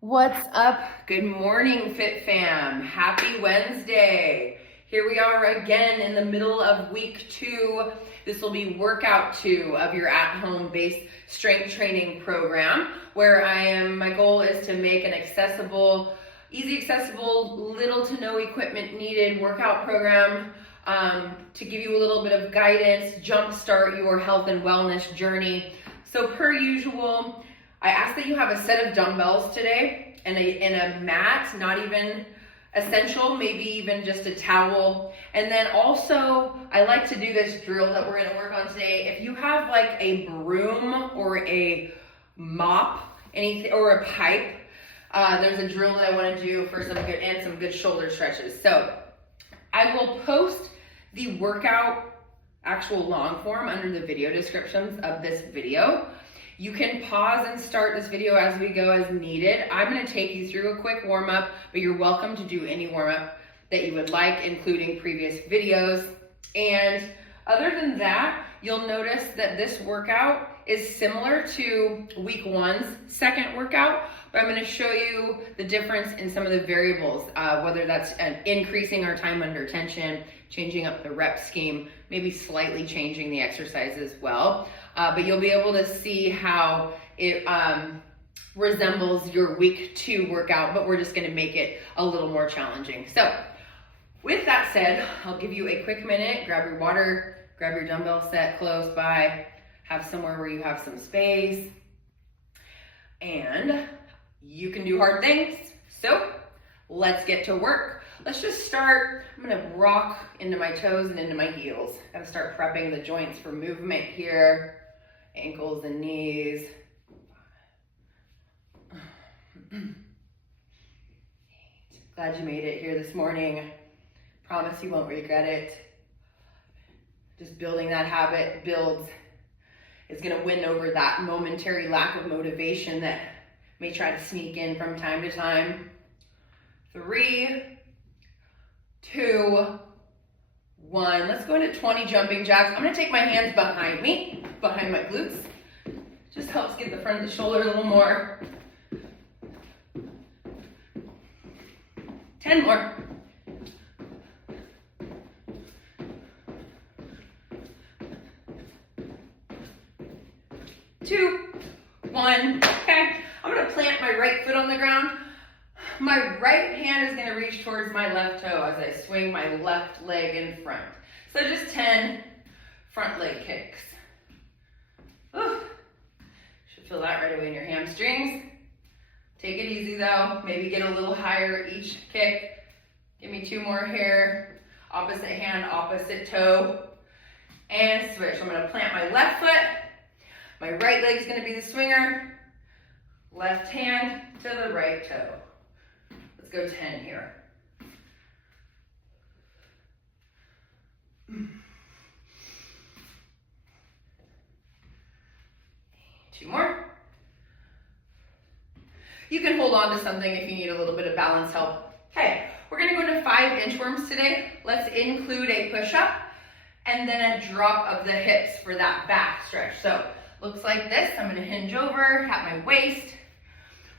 What's up? Good morning, Fit Fam. Happy Wednesday. Here we are again in the middle of week 2. This will be workout 2 of your at-home based strength training program, where my goal is to make an accessible, easy accessible, little to no equipment needed workout program to give you a little bit of guidance, jumpstart your health and wellness journey. So per usual, I ask that you have a set of dumbbells today and a mat, not even essential, maybe even just a towel. And then also, I like to do this drill that we're gonna work on today. If you have like a broom or a mop, anything, or a pipe, there's a drill that I wanna do for some good shoulder stretches. So I will post the workout actual long form under the video descriptions of this video. You can pause and start this video as we go as needed. I'm gonna take you through a quick warm up, but you're welcome to do any warm up that you would like, including previous videos. And other than that, you'll notice that this workout is similar to week 1's second workout, but I'm gonna show you the difference in some of the variables, whether that's increasing our time under tension, changing up the rep scheme, maybe slightly changing the exercise as well. But you'll be able to see how it resembles your week 2 workout, but we're just gonna make it a little more challenging. So with that said, I'll give you a quick minute, grab your water, grab your dumbbell set close by, have somewhere where you have some space, and you can do hard things. So let's get to work. Let's just start. I'm gonna rock into my toes and into my heels. Gotta start prepping the joints for movement here. Ankles and knees. Glad you made it here this morning. Promise you won't regret it. Just building that habit is gonna win over that momentary lack of motivation that may try to sneak in from time to time. 3, 2, 1. Let's go into 20 jumping jacks. I'm gonna take my hands behind me, behind my glutes. Just helps get the front of the shoulder a little more. 10 more. 2, 1. Okay, I'm gonna plant my right foot on the ground. My right hand is gonna reach towards my left toe as I swing my left leg in front. So just 10 front leg kicks. Ooh. Should feel that right away in your hamstrings. Take it easy though. Maybe get a little higher each kick. Give me 2 more here. Opposite hand, opposite toe. And switch. I'm gonna plant my left foot. My right leg is gonna be the swinger. Left hand to the right toe. Let's go 10 here. Two more. You can hold on to something if you need a little bit of balance help. Okay, we're gonna go into 5 inchworms today. Let's include a push-up and then a drop of the hips for that back stretch. So looks like this. I'm gonna hinge over, have my waist,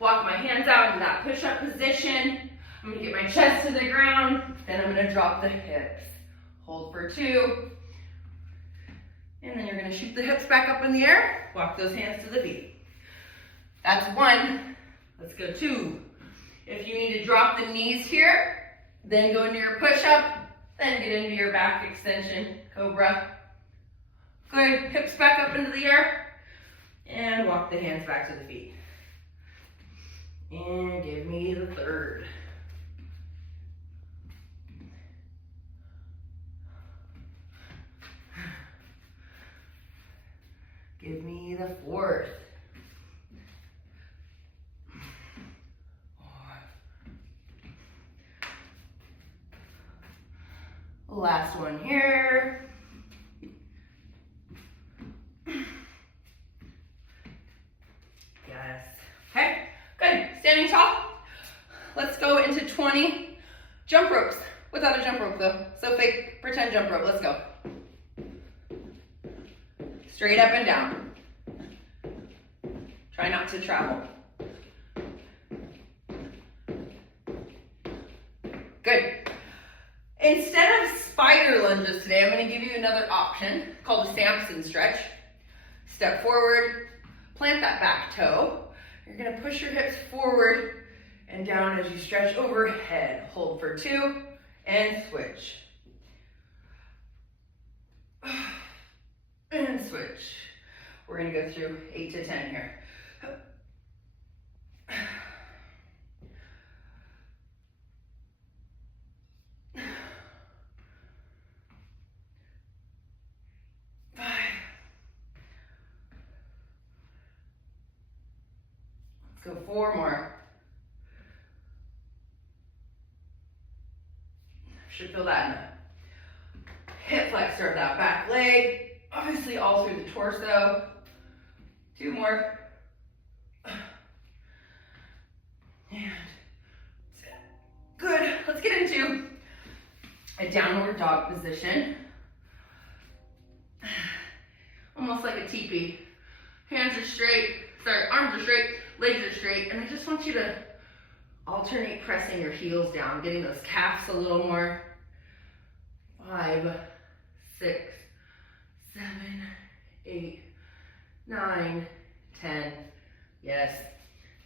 walk my hands out into that push-up position. I'm gonna get my chest to the ground, then I'm gonna drop the hips. Hold for 2, and then you're gonna shoot the hips back up in the air, walk those hands to the feet. That's 1, let's go 2. If you need to drop the knees here, then go into your push-up, then get into your back extension, cobra. Good, hips back up into the air, and walk the hands back to the feet. And give me the 3rd. Give me the 4th. Last one here. Yes. Okay, good. Standing tall. Let's go into 20 jump ropes. Without a jump rope though. So fake, pretend jump rope. Let's go. Straight up and down. Try not to travel. Good. Instead of spider lunges today, I'm going to give you another option called a Samson stretch. Step forward, plant that back toe. You're going to push your hips forward and down as you stretch overhead. Hold for 2 and switch. And switch. We're going to go through 8 to 10 here. 5. Let's go 4 more. Should feel that in the hip flexor of that back leg. Obviously all through the torso. 2 more. And good. Let's get into a downward dog position. Almost like a teepee. Hands are straight. Sorry, arms are straight. Legs are straight. And I just want you to alternate pressing your heels down, getting those calves a little more. 5, 6, 7, 8, 9, 10. Yes.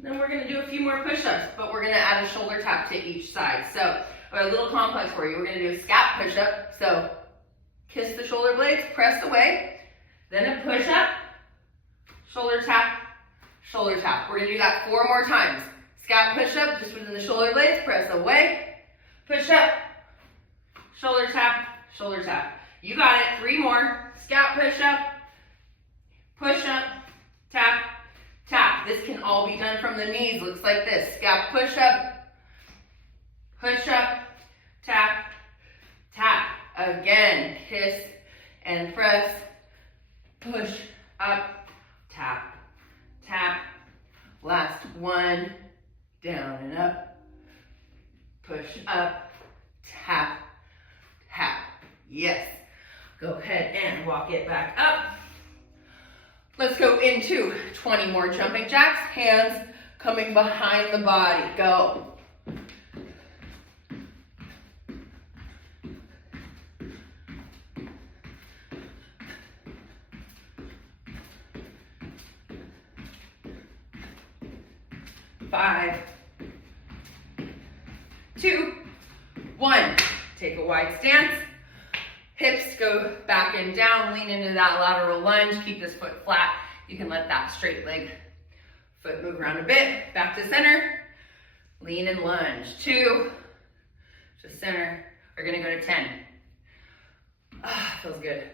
Then we're going to do a few more push-ups, but we're going to add a shoulder tap to each side. So a little complex for you. We're going to do a scap push-up. So kiss the shoulder blades, press away. Then a push-up, shoulder tap, shoulder tap. We're going to do that 4 more times. Scap push-up, just within the shoulder blades, press away. Push-up, shoulder tap, shoulder tap. You got it. 3 more. Scap push-up, push-up, tap, tap. This can all be done from the knees. Looks like this. Scap push-up, push-up, tap, tap. Again, kiss and press, push up, tap, tap. Last one, down and up, push up, tap, tap. Yes. Go ahead and walk it back up. Let's go into 20 more jumping jacks. Hands coming behind the body. Go. Five, 2, 1. Take a wide stance. Hips go back and down. Lean into that lateral lunge. Keep this foot flat. You can let that straight leg foot move around a bit. Back to center. Lean and lunge. 2 to center. We're going to go to 10. Feels good.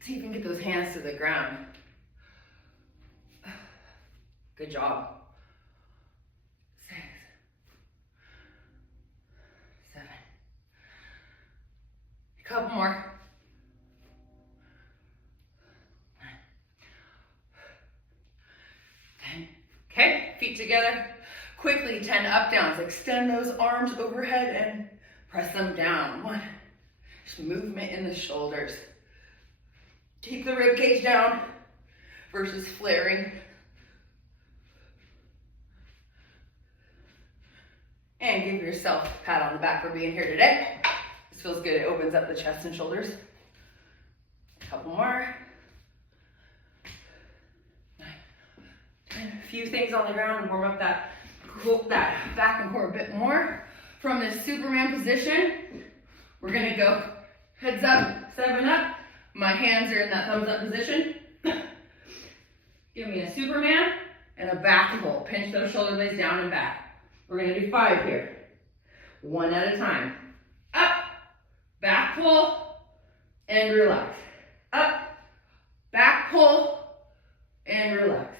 See if you can get those hands to the ground. Good job. 6, 7. A couple more. 9, 10. Okay, feet together. Quickly, 10 up downs. Extend those arms overhead and press them down. 1. Just movement in the shoulders. Keep the rib cage down versus flaring. And give yourself a pat on the back for being here today. This feels good. It opens up the chest and shoulders. A couple more. 9, 10. A few things on the ground and warm up that back and core a bit more. From this Superman position, we're going to go heads up, 7 up. My hands are in that thumbs up position. Give me a Superman and a back pull. Pinch those shoulder blades down and back. We're going to do 5 here. 1 at a time. Up, back pull, and relax. Up, back pull, and relax.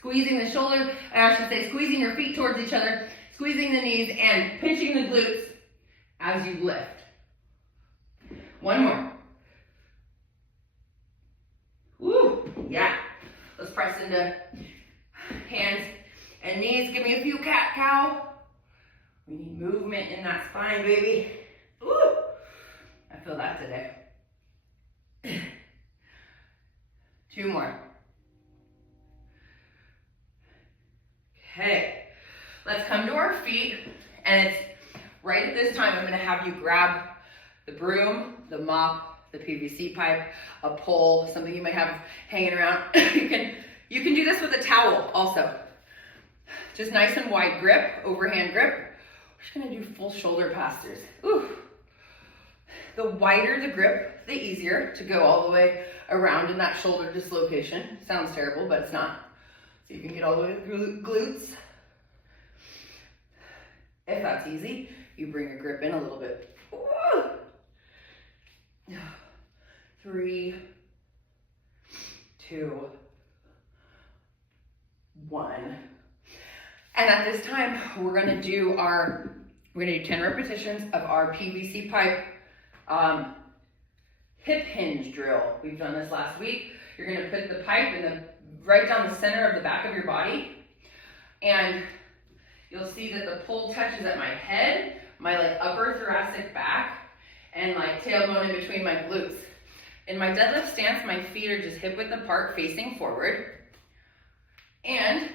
Squeezing the shoulder, I should say squeezing your feet towards each other, squeezing the knees, and pinching the glutes as you lift. 1 more. Woo, yeah. Let's press into hands and knees. Give me a few cat-cow. We need movement in that spine, baby. Ooh, I feel that today. 2 more. Okay, let's come to our feet, and it's Right at this time, I'm gonna have you grab the broom, the mop, the PVC pipe, a pole, something you might have hanging around. You can do this with a towel also. Just nice and wide grip, overhand grip. We're just gonna do full shoulder pass-throughs. Ooh. The wider the grip, the easier to go all the way around in that shoulder dislocation. Sounds terrible, but it's not. So you can get all the way to the glutes. If that's easy, you bring your grip in a little bit. Ooh. 3, 2, 1. And at this time, we're gonna do 10 repetitions of our PVC pipe hip hinge drill. We've done this last week. You're gonna put the pipe right down the center of the back of your body, and you'll see that the pole touches at my head, my upper thoracic back, and my tailbone in between my glutes. In my deadlift stance, my feet are just hip width apart, facing forward. And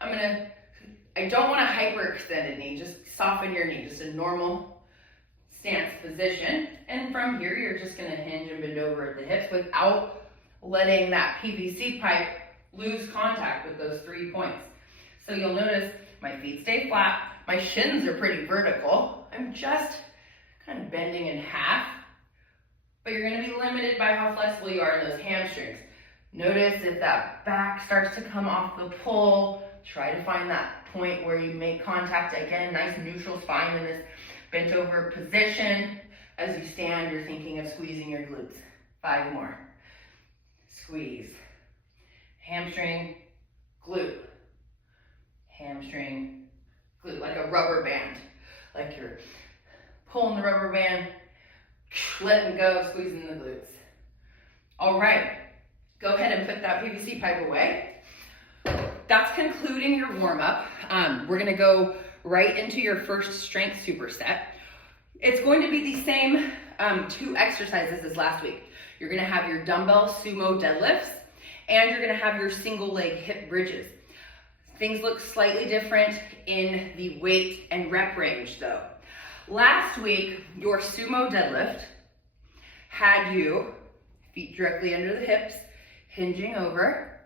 I don't want a hyperextended knee, just soften your knee, just a normal stance position. And from here, you're just gonna hinge and bend over at the hips without letting that PVC pipe lose contact with those 3 points. So you'll notice my feet stay flat, my shins are pretty vertical. I'm just kind of bending in half, but you're gonna be limited by how flexible you are in those hamstrings. Notice if that back starts to come off the pole, try to find that point where you make contact. Again, nice neutral spine in this bent over position. As you stand, you're thinking of squeezing your glutes. 5 more. Squeeze. Hamstring, glute. Hamstring, glute, like a rubber band. Like you're pulling the rubber band, letting go, squeezing the glutes. All right, go ahead and put that PVC pipe away. That's concluding your warm-up. We're gonna go right into your first strength superset. It's going to be the same 2 exercises as last week. You're gonna have your dumbbell sumo deadlifts, and you're gonna have your single leg hip bridges. Things look slightly different in the weight and rep range though. Last week, your sumo deadlift had you feet directly under the hips, hinging over,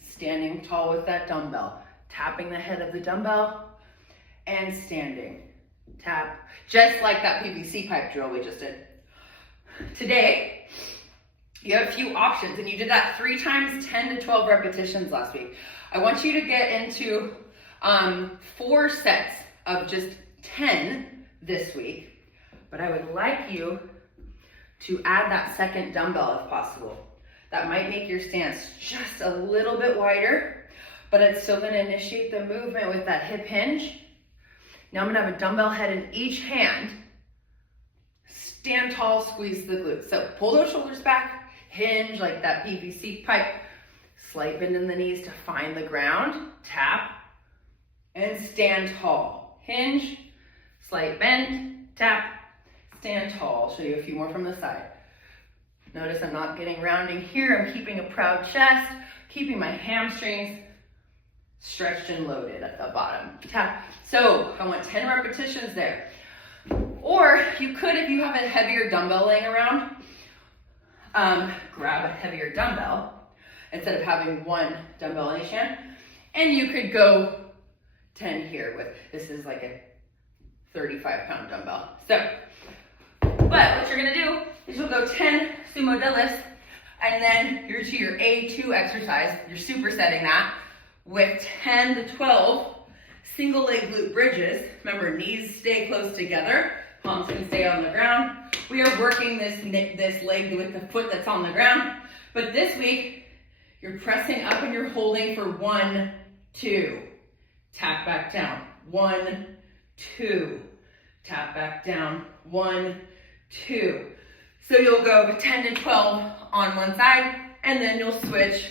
standing tall with that dumbbell, tapping the head of the dumbbell, and standing. Tap, just like that PVC pipe drill we just did. Today, you have a few options, and you did that 3 times 10 to 12 repetitions last week. I want you to get into 4 sets of just 10 this week, but I would like you to add that second dumbbell if possible. That might make your stance just a little bit wider, but it's still gonna initiate the movement with that hip hinge. Now I'm gonna have a dumbbell head in each hand. Stand tall, squeeze the glutes. So pull those shoulders back, hinge like that PVC pipe, slight bend in the knees to find the ground, tap, and stand tall. Hinge, slight bend, tap, stand tall. I'll show you a few more from the side. Notice I'm not getting rounding here. I'm keeping a proud chest, keeping my hamstrings stretched and loaded at the bottom. Tap. So I want 10 repetitions there. Or you could, if you have a heavier dumbbell laying around, grab a heavier dumbbell instead of having 1 dumbbell in each hand, and you could go 10 here with, this is like a 35-pound dumbbell. So, but what you're gonna do is you'll go 10 sumo deadlifts, and then you're to your A2 exercise, you're supersetting that with 10 to 12 single leg glute bridges. Remember, knees stay close together, palms can stay on the ground. We are working this leg with the foot that's on the ground, but this week, you're pressing up and you're holding for 1, 2, tap back down, 1, 2, tap back down, 1, 2. So you'll go 10 to 12 on one side, and then you'll switch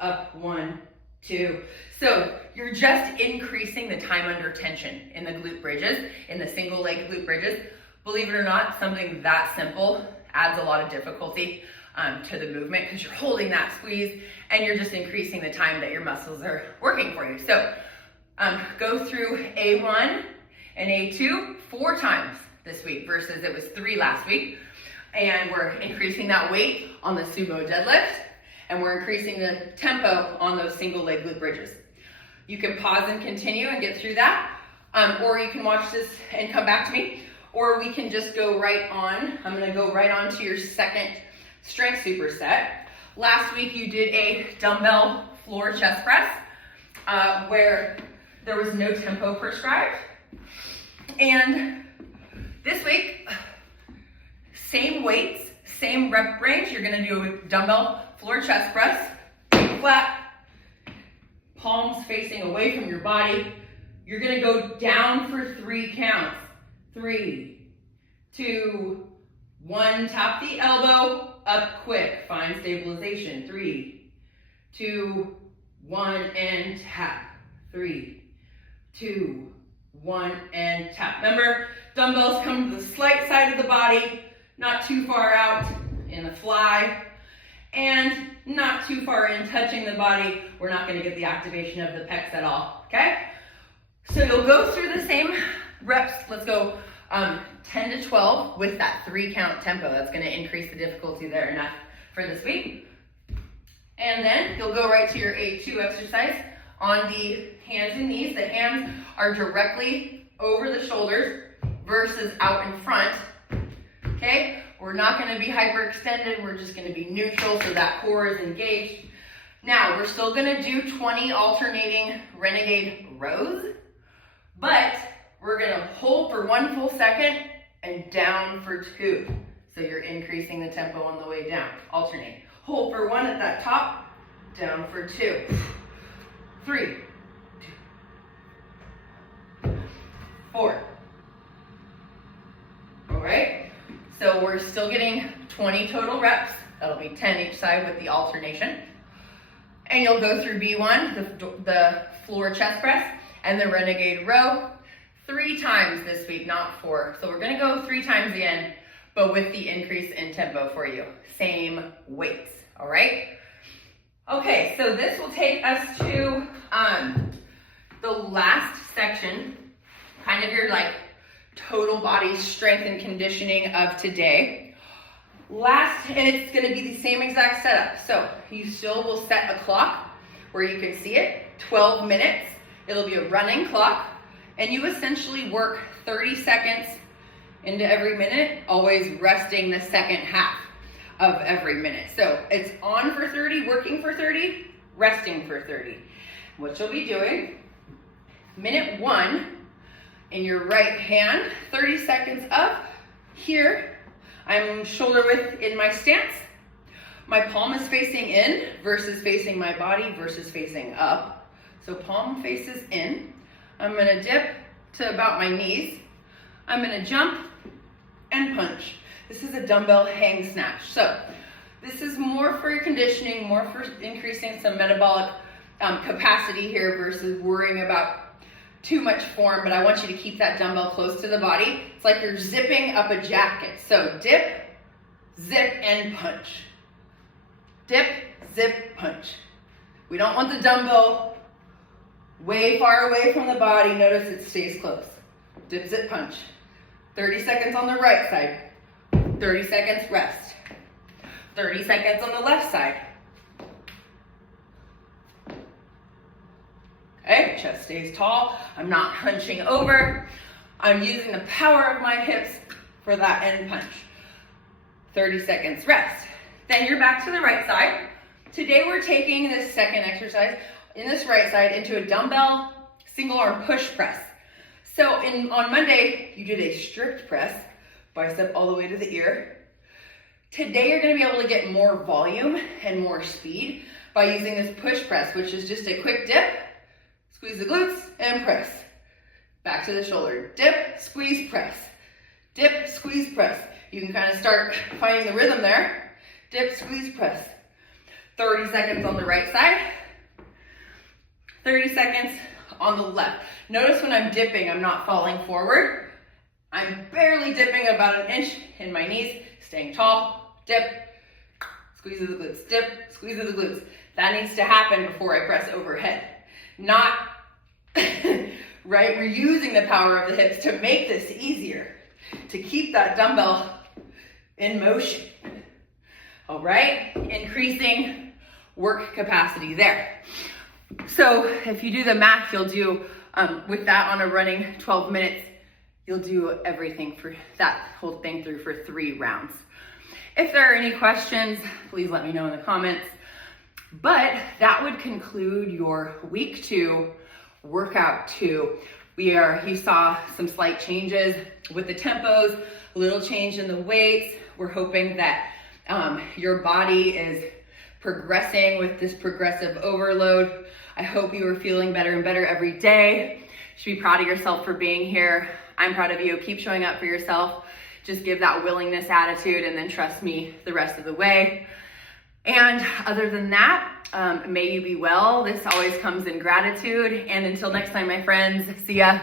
up, 1, 2. So you're just increasing the time under tension in the glute bridges, in the single leg glute bridges. Believe it or not, something that simple adds a lot of difficulty to the movement because you're holding that squeeze and you're just increasing the time that your muscles are working for you. So go through A1, And A2 4 times this week versus it was 3 last week. And we're increasing that weight on the Sumo Deadlift, and we're increasing the tempo on those single leg glute bridges. You can pause and continue and get through that, or you can watch this and come back to me, or we can just go right on. I'm gonna go right on to your second strength superset. Last week you did a dumbbell floor chest press where there was no tempo prescribed. And this week, same weights, same rep range. You're gonna do a dumbbell floor chest press, flat, palms facing away from your body. You're gonna go down for 3 counts. 3, 2, 1, tap the elbow, up quick, find stabilization. 3, 2, 1, and tap. 3, 2, 1, and tap. Remember, dumbbells come to the slight side of the body, not too far out in the fly, and not too far in touching the body. We're not gonna get the activation of the pecs at all, okay? So you'll go through the same reps. Let's go 10 to 12 with that 3 count tempo. That's gonna increase the difficulty there enough for this week. And then you'll go right to your A2 exercise on the hands and knees. The hands are directly over the shoulders versus out in front, okay? We're not gonna be hyperextended. We're just gonna be neutral so that core is engaged. Now, we're still gonna do 20 alternating Renegade rows, but we're gonna hold for 1 full second and down for 2. So you're increasing the tempo on the way down. Alternate. Hold for 1 at that top, down for 2. 3, 2, 4. All right, so we're still getting 20 total reps. That'll be 10 each side with the alternation. And you'll go through B1, the floor chest press, and the Renegade Row 3 times this week, not 4. So we're gonna go 3 times again, but with the increase in tempo for you. Same weights, all right? Okay, so this will take us to the last section, kind of your like total body strength and conditioning of today. And it's gonna be the same exact setup. So you still will set a clock where you can see it, 12 minutes. It'll be a running clock, and you essentially work 30 seconds into every minute, always resting the second half of every minute. So it's on for 30, working for 30, resting for 30. What you'll be doing, minute 1, in your right hand, 30 seconds up. Here, I'm shoulder width in my stance. My palm is facing in versus facing my body versus facing up. So palm faces in. I'm gonna dip to about my knees. I'm gonna jump and punch. This is a dumbbell hang snatch. So this is more for your conditioning, more for increasing some metabolic capacity here versus worrying about too much form, but I want you to keep that dumbbell close to the body. It's like you're zipping up a jacket. So dip, zip, and punch. Dip, zip, punch. We don't want the dumbbell way far away from the body. Notice it stays close. Dip, zip, punch. 30 seconds on the right side. 30 seconds rest. 30 seconds on the left side. Okay, chest stays tall. I'm not hunching over. I'm using the power of my hips for that end punch. 30 seconds rest. Then you're back to the right side. Today we're taking this second exercise in this right side into a dumbbell single arm push press. So on Monday, you did a strict press, bicep all the way to the ear. Today you're gonna be able to get more volume and more speed by using this push press, which is just a quick dip, squeeze the glutes, and press. Back to the shoulder. Dip, squeeze, press. Dip, squeeze, press. You can kind of start finding the rhythm there. Dip, squeeze, press. 30 seconds on the right side. 30 seconds on the left. Notice when I'm dipping, I'm not falling forward. I'm barely dipping about an inch in my knees, staying tall. Dip, squeeze of the glutes. Dip, squeeze of the glutes. That needs to happen before I press overhead. Not right? We're using the power of the hips to make this easier, to keep that dumbbell in motion. All right, increasing work capacity there. So if you do the math, you'll do, with that on a running 12 minutes, you'll do everything for that whole thing through for 3 rounds. If there are any questions, please let me know in the comments. But that would conclude your week 2 workout 2. You saw some slight changes with the tempos, a little change in the weights. We're hoping that your body is progressing with this progressive overload. I hope you are feeling better and better every day. You should be proud of yourself for being here. I'm proud of you. Keep showing up for yourself. Just give that willingness attitude and then trust me the rest of the way. And other than that, may you be well. This always comes in gratitude. And until next time, my friends, see ya.